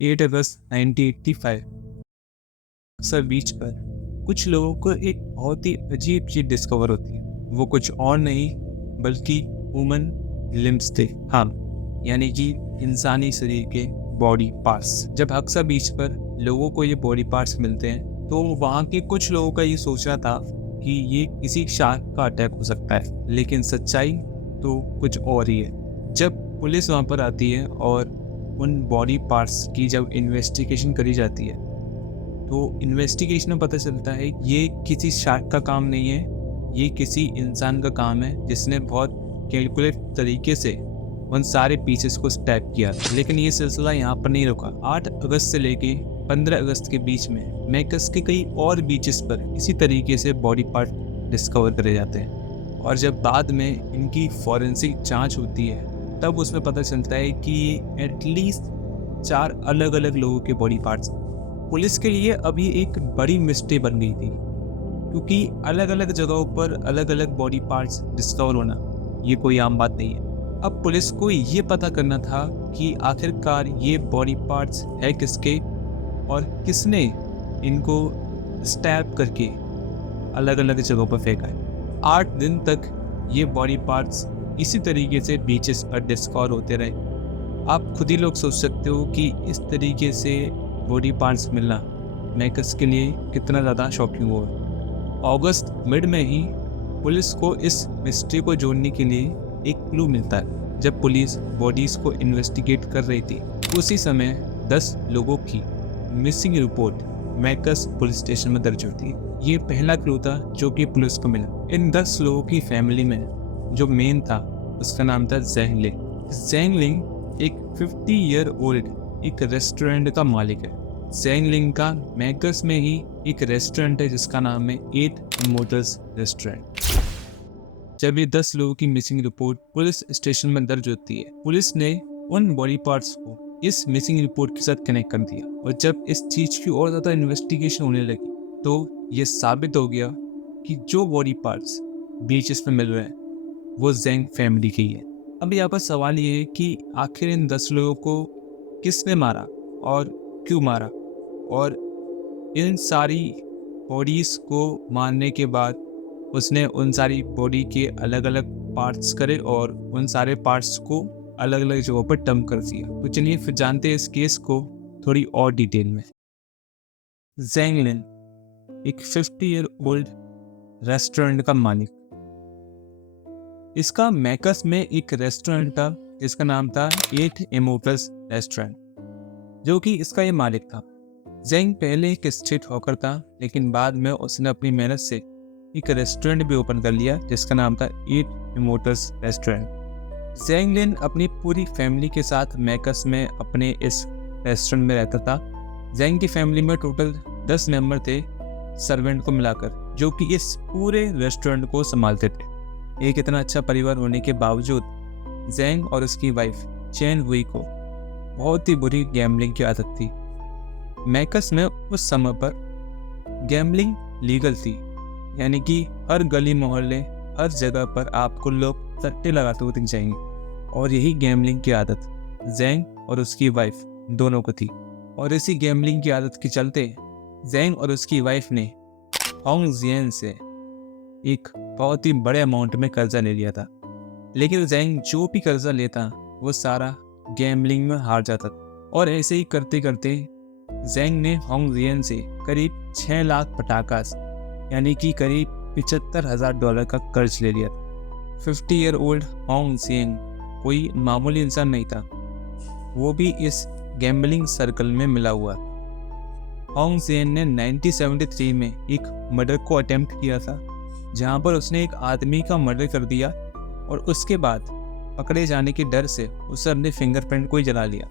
8 अगस्त 1985 अक्सर बीच पर कुछ लोगों को एक बहुत ही अजीब चीज डिस्कवर होती है। वो कुछ और नहीं बल्कि ह्यूमन लिम्स थे। हाँ, यानी कि इंसानी शरीर के बॉडी पार्ट्स। जब अक्सर बीच पर लोगों को ये बॉडी पार्ट्स मिलते हैं तो वहाँ के कुछ लोगों का ये सोचना था कि ये किसी शार्क का अटैक हो सकता है, लेकिन सच्चाई तो कुछ और ही है। जब पुलिस वहाँ पर आती है और उन बॉडी पार्ट्स की जब इन्वेस्टिगेशन करी जाती है तो इन्वेस्टिगेशन में पता चलता है ये किसी शार्क का काम नहीं है, ये किसी इंसान का काम है जिसने बहुत कैलकुलेट तरीके से उन सारे पीसेस को स्टैप किया। लेकिन ये सिलसिला यहाँ पर नहीं रुका। 8 अगस्त से लेके 15 अगस्त के बीच में मैकस के कई और बीचेस पर इसी तरीके से बॉडी पार्ट डिस्कवर करे जाते हैं, और जब बाद में इनकी फॉरेंसिक जांच होती है तब उसमें पता चलता है कि ये एटलीस्ट 4 अलग अलग लोगों के बॉडी पार्ट्स। पुलिस के लिए अब ये एक बड़ी मिस्ट्री बन गई थी, क्योंकि अलग अलग जगहों पर अलग अलग बॉडी पार्ट्स डिस्कवर होना ये कोई आम बात नहीं है। अब पुलिस को ये पता करना था कि आखिरकार ये बॉडी पार्ट्स है किसके और किसने इनको स्टैब करके अलग अलग जगहों पर फेंका है। 8 दिन तक ये बॉडी पार्ट्स इसी तरीके से बीचेस पर डिस्कवर होते रहे। आप खुद ही लोग सोच सकते हो कि इस तरीके से बॉडी पार्ट्स मिलना मैकस के लिए कितना ज़्यादा शॉकिंग हुआ। अगस्त मिड में ही पुलिस को इस मिस्ट्री को जोड़ने के लिए एक क्लू मिलता है। जब पुलिस बॉडीज़ को इन्वेस्टिगेट कर रही थी उसी समय 10 लोगों की मिसिंग रिपोर्ट मैकस पुलिस स्टेशन में दर्ज होती है। ये पहला क्लू था जो कि पुलिस को मिला। इन 10 लोगों की फैमिली में जो मेन था उसका नाम था ज़ेंग लिंग। ज़ेंग लिंग एक 50 ईयर ओल्ड एक रेस्टोरेंट का मालिक है। ज़ेंग लिंग का मैकस में ही एक रेस्टोरेंट है जिसका नाम है 8 इमोर्टल्स रेस्टोरेंट। जब ये 10 लोगों की मिसिंग रिपोर्ट पुलिस स्टेशन में दर्ज होती है, पुलिस ने उन बॉडी पार्ट्स को इस मिसिंग रिपोर्ट के साथ कनेक्ट कर दिया, और जब इस चीज की और ज्यादा इन्वेस्टिगेशन होने लगी तो ये साबित हो गया कि जो बॉडी पार्ट्स बीचेस में मिल रहे हैं वो ज़ेंग फैमिली की है। अब यहाँ पर सवाल ये है कि आखिर इन 10 लोगों को किसने मारा और क्यों मारा, और इन सारी बॉडीज को मारने के बाद उसने उन सारी बॉडी के अलग अलग पार्ट्स करे और उन सारे पार्ट्स को अलग अलग जगहों पर डंप कर दिया। तो चलिए फिर जानते हैं इस केस को थोड़ी और डिटेल में। ज़ेंग लिन एक 50 ईयर ओल्ड रेस्टोरेंट का मालिक। इसका मैकस में एक रेस्टोरेंट था जिसका नाम था 8 इमोर्टल्स रेस्टोरेंट, जो कि इसका ये मालिक था। ज़ेंग पहले एक स्ट्रीट हॉकर था, लेकिन बाद में उसने अपनी मेहनत से एक रेस्टोरेंट भी ओपन कर लिया जिसका नाम था 8 इमोर्टल्स रेस्टोरेंट। ज़ेंग लिन अपनी पूरी फैमिली के साथ मैकस में अपने इस रेस्टोरेंट में रहता था। ज़ेंग की फैमिली में टोटल 10 मेंबर थे सर्वेंट को मिलाकर, जो कि इस पूरे रेस्टोरेंट को संभालते थे। एक इतना अच्छा परिवार होने के बावजूद ज़ेंग और उसकी वाइफ चेन हुई को बहुत ही बुरी गैम्बलिंग की आदत थी। मैकस में उस समय पर गैम्बलिंग लीगल थी, यानी कि हर गली मोहल्ले हर जगह पर आपको लोग सट्टे लगाते हुए दिख जाएंगे, और यही गैम्बलिंग की आदत ज़ेंग और उसकी वाइफ दोनों को थी। और इसी गैम्बलिंग की आदत के चलते ज़ेंग और उसकी वाइफ ने होंग जियन से एक बहुत ही बड़े अमाउंट में कर्जा ले लिया था। लेकिन ज़ेंग जो भी कर्जा लेता वो सारा गैम्बलिंग में हार जाता, और ऐसे ही करते करते ज़ेंग ने होंग जियन से करीब 6 लाख पटाकास यानी कि करीब $75,000 का कर्ज ले लिया था। 50 ईयर ओल्ड होंग जियन कोई मामूली इंसान नहीं था, वो भी इस गैम्बलिंग सर्कल में मिला हुआ। होंग जियन ने 1973 में एक मर्डर को अटेम्प्ट किया था, जहां पर उसने एक आदमी का मर्डर कर दिया, और उसके बाद पकड़े जाने के डर से उसने अपने फिंगरप्रिंट को ही जला लिया।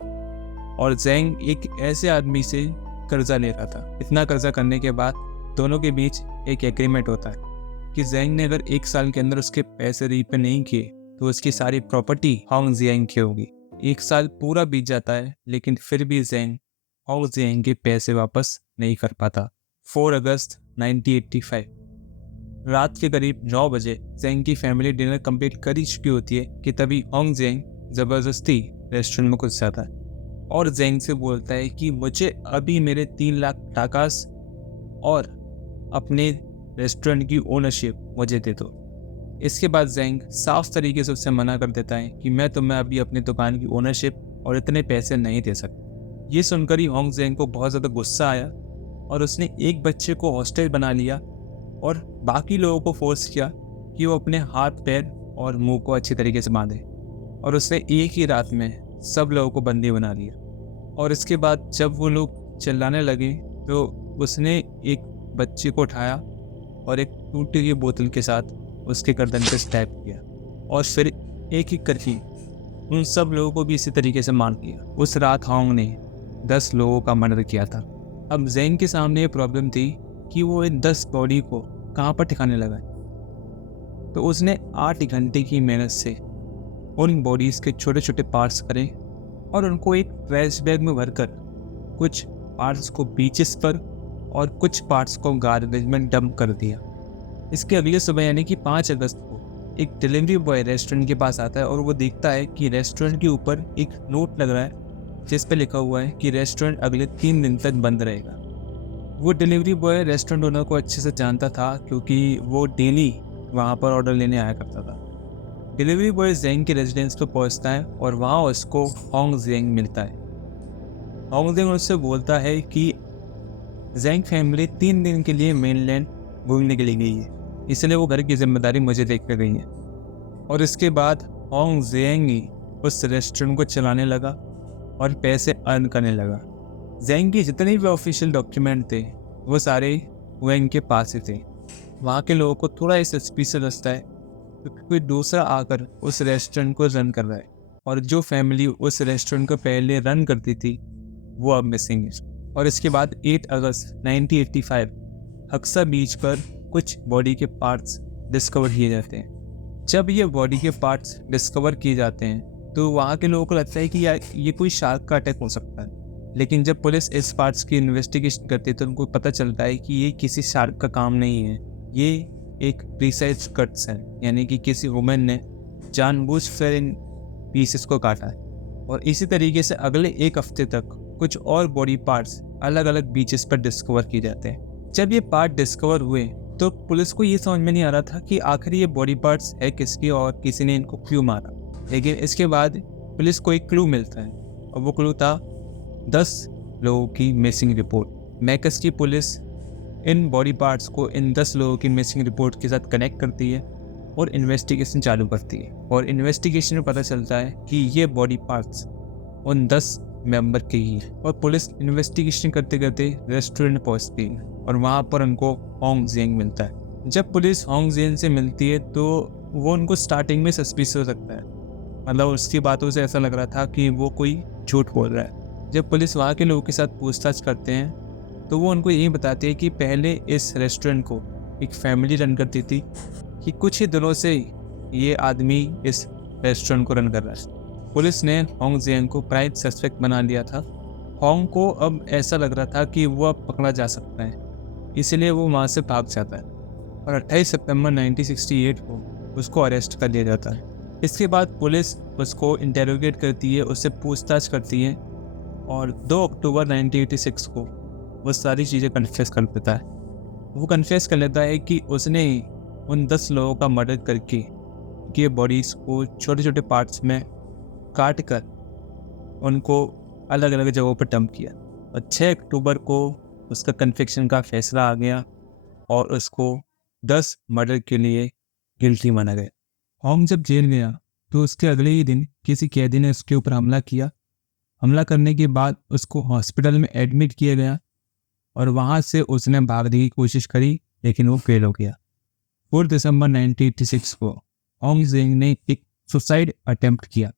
और ज़ेंग एक ऐसे आदमी से कर्जा ले रहा था। इतना कर्जा करने के बाद दोनों के बीच एक एग्रीमेंट होता है कि ज़ेंग ने अगर 1 साल के अंदर उसके पैसे रीपे नहीं किए तो उसकी सारी प्रॉपर्टी होंग जियन की होगी। 1 साल पूरा बीत जाता है, लेकिन फिर भी ज़ेंग होंग जियन के पैसे वापस नहीं कर पाता। 4 अगस्त 1985 रात के करीब 9 बजे ज़ेंग की फैमिली डिनर कंप्लीट कर ही चुकी होती है कि तभी होंग जियन जबरदस्ती रेस्टोरेंट में घुस जाता है। और जेंग से बोलता है कि मुझे अभी मेरे 3 लाख टाकास और अपने रेस्टोरेंट की ओनरशिप मुझे दे दो। इसके बाद जेंग साफ तरीके से उससे मना कर देता है कि मैं तुम्हें अभी अपनी दुकान की ओनरशिप और इतने पैसे नहीं दे सकता। ये सुनकर ही होंग जेंग को बहुत ज़्यादा गुस्सा आया और उसने एक बच्चे को हॉस्टेज बना लिया और बाकी लोगों को फोर्स किया कि वो अपने हाथ पैर और मुंह को अच्छी तरीके से बांधे, और उसने एक ही रात में सब लोगों को बंदी बना लिया। और इसके बाद जब वो लोग चिल्लाने लगे तो उसने एक बच्चे को उठाया और एक टूटी हुई बोतल के साथ उसके गर्दन पे स्टैप किया और फिर एक एक करके उन सब लोगों को भी इसी तरीके से मार दिया। उस रात होंग ने 10 लोगों का मर्डर किया था। अब जेंग के सामने ये प्रॉब्लम थी कि वो इन 10 बॉडी को कहाँ पर ठिकाने लगा। तो उसने 8 घंटे की मेहनत से उन बॉडीज़ के छोटे छोटे पार्ट्स करे और उनको एक ट्रैश बैग में भरकर कुछ पार्ट्स को बीचेस पर और कुछ पार्ट्स को गार्बेज में डंप कर दिया। इसके अगले सुबह यानी कि 5 अगस्त को एक डिलीवरी बॉय रेस्टोरेंट के पास आता है और वो देखता है कि रेस्टोरेंट के ऊपर एक नोट लग रहा है जिस पे लिखा हुआ है कि रेस्टोरेंट अगले 3 दिन तक बंद रहेगा। वो डिलीवरी बॉय रेस्टोरेंट ओनर को अच्छे से जानता था क्योंकि वो डेली वहाँ पर ऑर्डर लेने आया करता था। डिलीवरी बॉय जेंग के रेजिडेंस पर पहुँचता है और वहाँ उसको होंग जेंग मिलता है। होंग जेंग उससे बोलता है कि जेंग फैमिली 3 दिन के लिए मेनलैंड घूमने के लिए गई है, इसलिए वो घर की जिम्मेदारी मुझे देख कर गई है। और इसके बाद होंग जेंग ही उस रेस्टोरेंट को चलाने लगा और पैसे अर्न करने लगा। जेंग के जितने भी ऑफिशियल डॉक्यूमेंट थे वो सारे वेंग के पास ही थे। वहाँ के लोगों को थोड़ा सस्पिशियस लगता है क्योंकि कोई दूसरा आकर उस रेस्टोरेंट को रन कर रहा है और जो फैमिली उस रेस्टोरेंट को पहले रन करती थी वो अब मिसिंग है। और इसके बाद 8 अगस्त 1985 हक्सा बीच पर कुछ बॉडी के पार्ट्स डिस्कवर किए जाते हैं। जब ये बॉडी के पार्ट्स डिस्कवर किए जाते हैं तो वहाँ के लोगों को लगता है कि यार ये कोई शार्क का अटैक हो सकता है, लेकिन जब पुलिस इस पार्ट्स की इन्वेस्टिगेशन करती है तो उनको पता चलता है कि ये किसी शार्क का काम नहीं है, ये एक प्रीसाइज कट्स है, यानी कि किसी वुमेन ने जानबूझकर इन पीसेस को काटा है। और इसी तरीके से अगले 1 हफ्ते तक कुछ और बॉडी पार्ट्स अलग अलग बीचेस पर डिस्कवर किए जाते हैं। जब ये पार्ट डिस्कवर हुए तो पुलिस को ये समझ में नहीं आ रहा था कि आखिर ये बॉडी पार्ट्स है किसकी और किसी ने इनको क्यों मारा। लेकिन इसके बाद पुलिस को एक क्लू मिलता है और वो क्लू था 10 लोगों की मिसिंग रिपोर्ट। मैकस की पुलिस इन बॉडी पार्ट्स को इन 10 लोगों की मिसिंग रिपोर्ट के साथ कनेक्ट करती है और इन्वेस्टिगेशन चालू करती है। और इन्वेस्टिगेशन में पता चलता है कि ये बॉडी पार्ट्स उन 10 मेंबर के ही है। और पुलिस इन्वेस्टिगेशन करते करते रेस्टोरेंट पहुंचती है और वहाँ पर उनको होंग जेंग मिलता है। जब पुलिस होंग जेंग से मिलती है तो वो उनको स्टार्टिंग में सस्पिशियस हो सकता है, मतलब उसकी बातों से ऐसा लग रहा था कि वो कोई झूठ बोल रहा है। जब पुलिस वहाँ के लोगों के साथ पूछताछ करते हैं तो वो उनको यही बताते हैं कि पहले इस रेस्टोरेंट को एक फैमिली रन करती थी कि कुछ ही दिनों से ये आदमी इस रेस्टोरेंट को रन कर रहा है। पुलिस ने होंग जेंग को प्राइम सस्पेक्ट बना लिया था। होंग को अब ऐसा लग रहा था कि वो अब पकड़ा जा सकता है, इसलिए वो वहाँ से भाग जाता है और 28 सितंबर 1968 को उसको अरेस्ट कर लिया जाता है। इसके बाद पुलिस उसको इंटेरोगेट करती है, उससे पूछताछ करती है और 2 अक्टूबर 1986 को वो सारी चीज़ें कन्फेस कर देता है। वो कन्फेस कर लेता है कि उसने उन 10 लोगों का मर्डर करके उनकी बॉडीज़ को छोटे छोटे पार्ट्स में काट कर उनको अलग अलग जगहों पर डंप किया। और 6 अक्टूबर को उसका कन्फेक्शन का फैसला आ गया और उसको 10 मर्डर के लिए गिल्टी माना गया। होंग जब जेल गया तो उसके अगले ही दिन किसी कैदी ने उसके ऊपर हमला किया। हमला करने के बाद उसको हॉस्पिटल में एडमिट किया गया और वहाँ से उसने भागने की कोशिश करी लेकिन वो फेल हो गया। 4 दिसंबर 1986 को होंग जेंग ने एक सुसाइड अटेम्प्ट किया।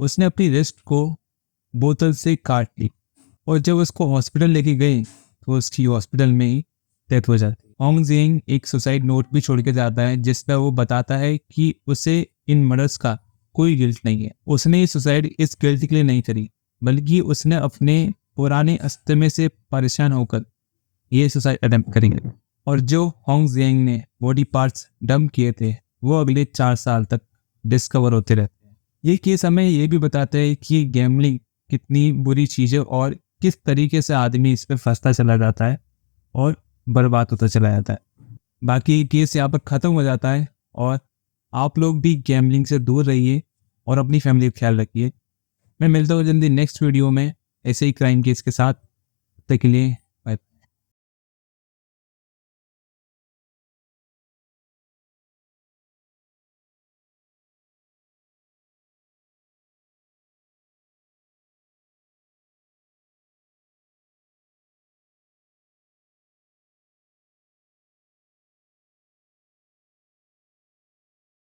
उसने अपनी रिस्ट को बोतल से काट ली और जब उसको हॉस्पिटल लेके गए तो उसकी हॉस्पिटल में ही डेथ हो जाती है। होंग जेंग एक सुसाइड नोट भी छोड़ के जाता है जिसमें वो बताता है कि उसे इन मर्डर्स का कोई गिल्ट नहीं है। उसने ये सुसाइड इस गिल्ट के लिए नहीं करी, बल्कि उसने अपने पुराने अस्थमे से परेशान होकर ये सुसाइड अटेम्प्ट करेंगे। और जो होंग जेंग ने बॉडी पार्ट्स डंप किए थे वो अगले 4 साल तक डिस्कवर होते रहते हैं। ये केस हमें ये भी बताता है कि गैम्बलिंग कितनी बुरी चीज़ है और किस तरीके से आदमी इस पे फंसता चला जाता है और बर्बाद होता चला जाता है। बाकी केस यहाँ पर ख़त्म हो जाता है और आप लोग भी गैम्बलिंग से दूर रहिए और अपनी फैमिली का ख्याल रखिए। मैं मिलता हूँ जल्दी नेक्स्ट वीडियो में ऐसे ही क्राइम केस के साथ। तब तक के लिए